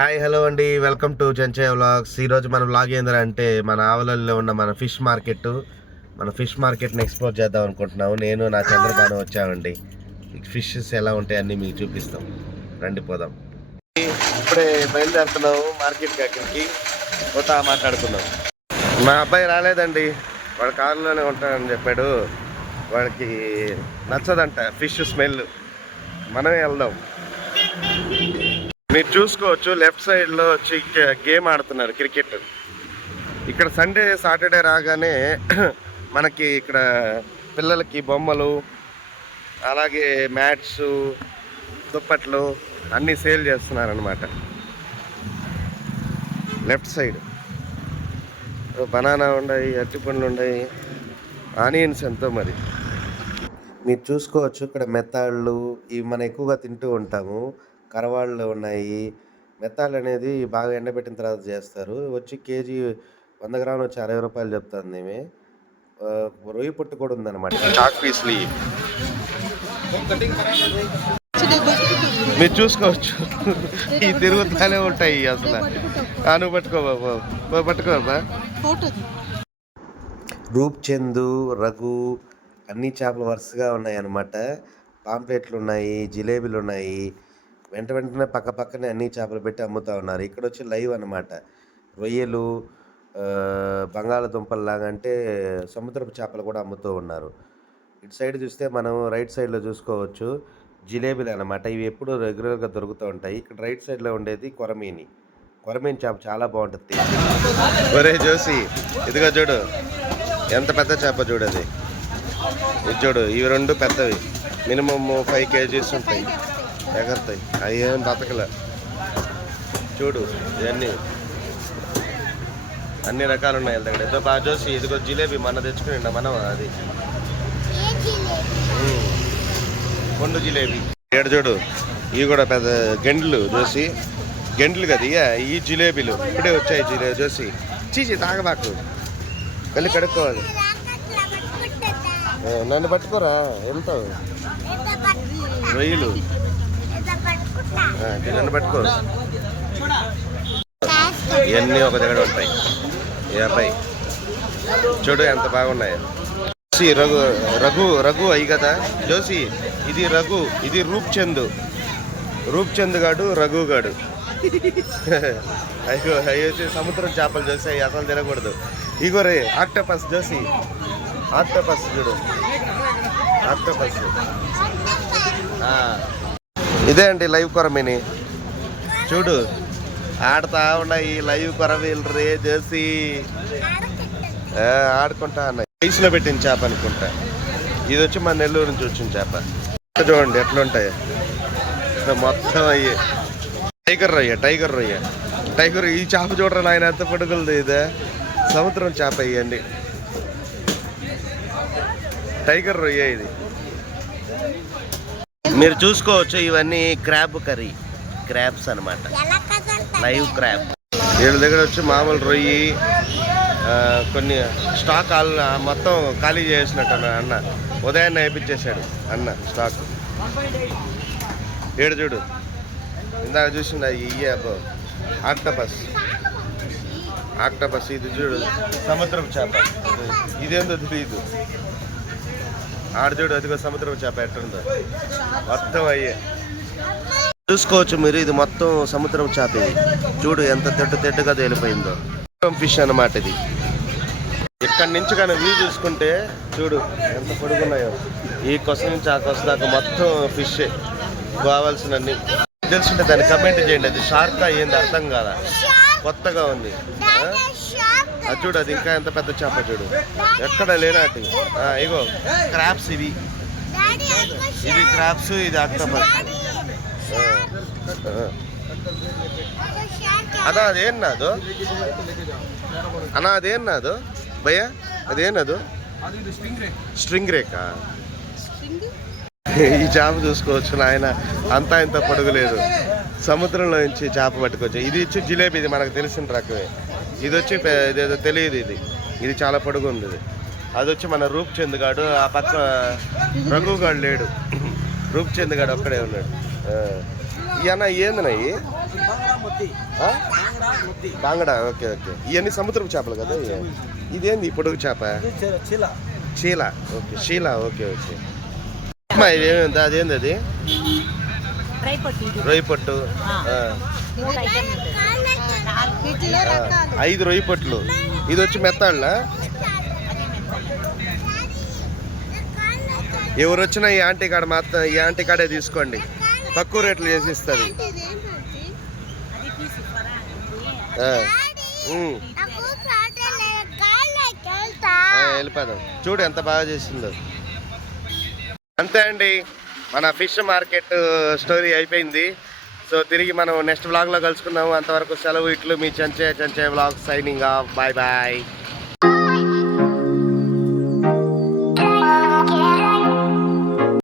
Hi hello అండి, welcome to Chenchaiah vlogs. ఈరోజు మన వ్లాగ్ ఏంటంటే మన ఆవలలో ఉన్న మన ఫిష్ మార్కెట్ని ఎక్స్ప్లోర్ చేద్దాం అనుకుంటున్నాము. నేను నా చంద్రబాను వచ్చామండి. ఫిషెస్ ఎలా ఉంటాయి అన్నీ మీకు చూపిస్తాం. రండి పోదాం. ఇప్పుడే బయలుదేరుతున్నాము మార్కెట్కి. అక్కడికి పోతా మాట్లాడుకున్నాం. మా అబ్బాయి రాలేదండి, వాడు కారులోనే ఉంటాడని చెప్పాడు. వాడికి నచ్చదంట ఫిష్ స్మెల్. మనమే వెళ్దాం. మీరు చూసుకోవచ్చు, లెఫ్ట్ సైడ్లో వచ్చి గేమ్ ఆడుతున్నారు, క్రికెట్. ఇక్కడ సండే సాటర్డే రాగానే మనకి ఇక్కడ పిల్లలకి బొమ్మలు, అలాగే మ్యాట్స్, దుప్పట్లు అన్నీ సేల్ చేస్తున్నారనమాట. లెఫ్ట్ సైడ్ బనానా ఉన్నాయి, అరటిపండ్లు ఉన్నాయి, ఆనియన్స్ ఎంతో మరి. మీరు చూసుకోవచ్చు ఇక్కడ మెత్తాళ్ళు, ఇవి మనం ఎక్కువగా తింటూ ఉంటాము. కరవాళ్ళు ఉన్నాయి. మెత్తాళ్ళు అనేది బాగా ఎండబెట్టిన తర్వాత చేస్తారు. వచ్చి కేజీ 100 గ్రాములు వచ్చి 60 రూపాయలు చెప్తుంది. ఏమి రొయ్యి పొట్టు కూడా ఉందన్నమాట. చాక్ పీస్లు మీరు చూసుకోవచ్చు, ఈ తిరుగుతానే ఉంటాయి అసలు. నువ్వు పట్టుకో బాబు, పట్టుకోబా. రూప్చందు, రఘు అన్ని చేపలు వరుసగా ఉన్నాయి అన్నమాట. పాంప్లెట్లు ఉన్నాయి, జిలేబీలు ఉన్నాయి. వెంటనే పక్కనే అన్ని చేపలు పెట్టి అమ్ముతూ ఉన్నారు. ఇక్కడ వచ్చి లైవ్ అనమాట. రొయ్యలు, బంగాళదుంపల్లాగా అంటే సముద్రపు చేపలు కూడా అమ్ముతూ ఉన్నారు. ఇటు సైడ్ చూస్తే మనం రైట్ సైడ్లో చూసుకోవచ్చు జిలేబీలు అనమాట. ఇవి ఎప్పుడు రెగ్యులర్గా దొరుకుతూ ఉంటాయి. ఇక్కడ రైట్ సైడ్లో ఉండేది కొరమీని చేప, చాలా బాగుంటుంది. ఒరే జోసి, ఇదిగో చూడు ఎంత పెద్ద చేప చూడది. ఇది చూడు, ఇవి రెండు పెద్దవి, మినిమమ్ 5 kgs ఉంటాయి. ఎగరుతాయి అవి, ఏం బతకలే. చూడు ఇవన్నీ అన్ని రకాలు ఉన్నాయి దగ్గర. ఏదో బాగా చూసి, ఇదిగో జిలేబీ మన తెచ్చుకుని మనం, అది కొండు జిలేబీ. ఏడు చూడు, ఇవి కూడా పెద్ద గెండ్లు చూసి, గెండ్లు కదా ఈ జిలేబీలు ఇప్పుడే వచ్చాయి. జిలేబీ చూసి చీచి తాగబాకు, వెళ్ళి కడుక్కోవాలి. నన్ను పట్టుకోరా, వెళ్తావు. రొయ్యలు నన్ను పట్టుకో. ఇవన్నీ ఒక దగ్గర ఉంటాయి. ఏ అబ్బాయి చూడు ఎంత బాగున్నాయో. రఘు రఘు రఘు అయ్యి కదా జోసి, ఇది రఘు, ఇది రూప్చంద్ గాడు, రఘు గాడు. అయ్యో వచ్చి సముద్రం చేపలు చూసి అవి అసలు తినకూడదు. ఇగో రే ఆక్టోపస్ జోసి, ఆక్టోపస్ చూడు, ఆక్టోపస్. ఇదే అండి లైవ్ కొరమీని. చూడు ఆడుతా ఉన్నాయి లైవ్ కొరమీలు రే చేసి, ఆడుకుంటా ఉన్నాయి. ఐస్లో పెట్టిన చేప అనుకుంటా. ఇది వచ్చి మన నెల్లూరు నుంచి వచ్చిన చేప. చూడండి ఎట్లుంటాయి మొత్తం. అయ్యి టైగర్ రొయ్య. ఈ చేప చూడరా ఆయన ఎంత పొడుగులది. ఇదే సముద్రం చేప. ఇవన్నీ టైగర్ రొయ్య. ఇది మీరు చూసుకోవచ్చు, ఇవన్నీ క్రాబ్ కర్రీ, క్రాబ్స్ అనమాట, లైవ్ క్రాబ్. వీళ్ళ దగ్గర వచ్చి మామూలు రొయ్యి, కొన్ని స్టాక్ మొత్తం ఖాళీ చేసినట్టు అన్న ఉదయాన్నే వేయించేసాడు అన్న స్టాక్. ఏడు చూడు, ఇందాక చూసిండ ఇయ్యే ఆక్టోపస్. ఇది చూడు సముద్రం చేప. ఇదేందో తెలియదు. ఆడ చూడు, అదిగో సముద్రం చేప ఎట్టుందో మొత్తం. అయ్యే చూసుకోవచ్చు మీరు, ఇది మొత్తం సముద్రం చేప. ఇది చూడు ఎంత తెడ్డుగా తేలిపోయిందో. ఫిష్ అన్నమాట ఇది. ఇక్కడి నుంచి కానీ వ్యూ చూసుకుంటే చూడు ఎంత పొడుగున్నాయో. ఈ కొస నుంచి ఆ కొస దాకా మొత్తం ఫిష్. కావాల్సినన్ని తెలుసుంటే దాన్ని కమెంట్ చేయండి. అది షార్కా ఏంది అర్థం కాదా, కొత్తగా ఉంది. అది చూడు, అది ఇంకా ఎంత పెద్ద చేప చూడు, ఎక్కడ లేనాటి. ఇగో క్రాబ్స్, ఇది క్రాబ్స్, ఇది ఆక్టోపస్. అన్నా అదేనాదు, భయ్య అదేనాదు, స్ట్రింగ్ రేకా. ఈ చేప చూసుకోవచ్చు నాయన, అంతా ఇంత పొడుగులేదు. సముద్రంలో నుంచి చేప పట్టుకోవచ్చు. ఇది వచ్చి జిలేబీ, ఇది మనకు తెలిసిన రకమే. ఇది వచ్చి ఇదేదో తెలియదు. ఇది చాలా పొడుగు ఉంది. అది వచ్చి మన రూప్చంద్ గాడు. ఆ పక్క రఘు గాడు లేడు, రూప్చంద్ గాడు ఒక్కడే ఉన్నాడు. ఇవన్నా ఏందినాయి బాంగడా. Okay okay. ఇవన్నీ సముద్రపు చేపలు కదా. ఇదేంది పొడుగు చేప? చీల. ఓకే షీల. Okay okay. ఇదేంది? అదేంది అది? రొయ్యి పొట్టు. 5 రొయ్యి పొట్లు. ఇది వచ్చి మెత్తాళ్ళ. ఎవరు వచ్చినా ఈ ఆంటీ కాడ మాత్రం ఈ ఆంటీ కాడే తీసుకోండి, తక్కువ రేట్లు చేసి ఇస్తుంది. వెళ్ళిపోదాం. చూడు ఎంత బాగా చేసిందో. అంతే అండి, మన ఫిష్ మార్కెట్ స్టోరీ అయిపోయింది. సో తిరిగి మనం నెక్స్ట్ వ్లాగ్లో కలుసుకుందాము. అంతవరకు సెలవు. ఇట్లు మీ Chenche vlog signing off. Bye bye.